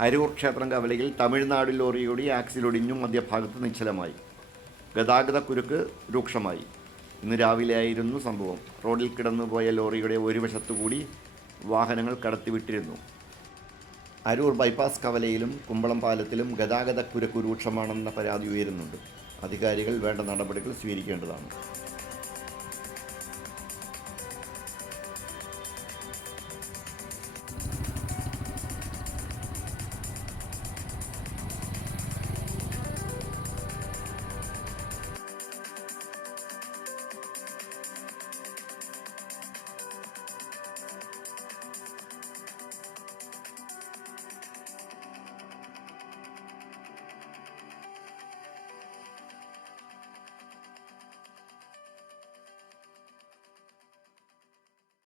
അരൂർ ക്ഷേത്രം കവലയിൽ തമിഴ്നാട് ലോറിയോടി ആക്സിലൊടിഞ്ഞു മധ്യഭാഗത്ത് നിശ്ചലമായി. ഗതാഗതക്കുരുക്ക് രൂക്ഷമായി. ഇന്ന് രാവിലെയായിരുന്നു സംഭവം. റോഡിൽ കിടന്നുപോയ ലോറിയുടെ ഒരു വശത്തുകൂടി വാഹനങ്ങൾ കടത്തിവിട്ടിരുന്നു. അരൂർ ബൈപ്പാസ് കവലയിലും കുമ്പളം പാലത്തിലും ഗതാഗതക്കുരുക്ക് രൂക്ഷമാണെന്ന പരാതി ഉയരുന്നുണ്ട്. അധികാരികൾ വേണ്ട നടപടികൾ സ്വീകരിക്കേണ്ടതാണ്.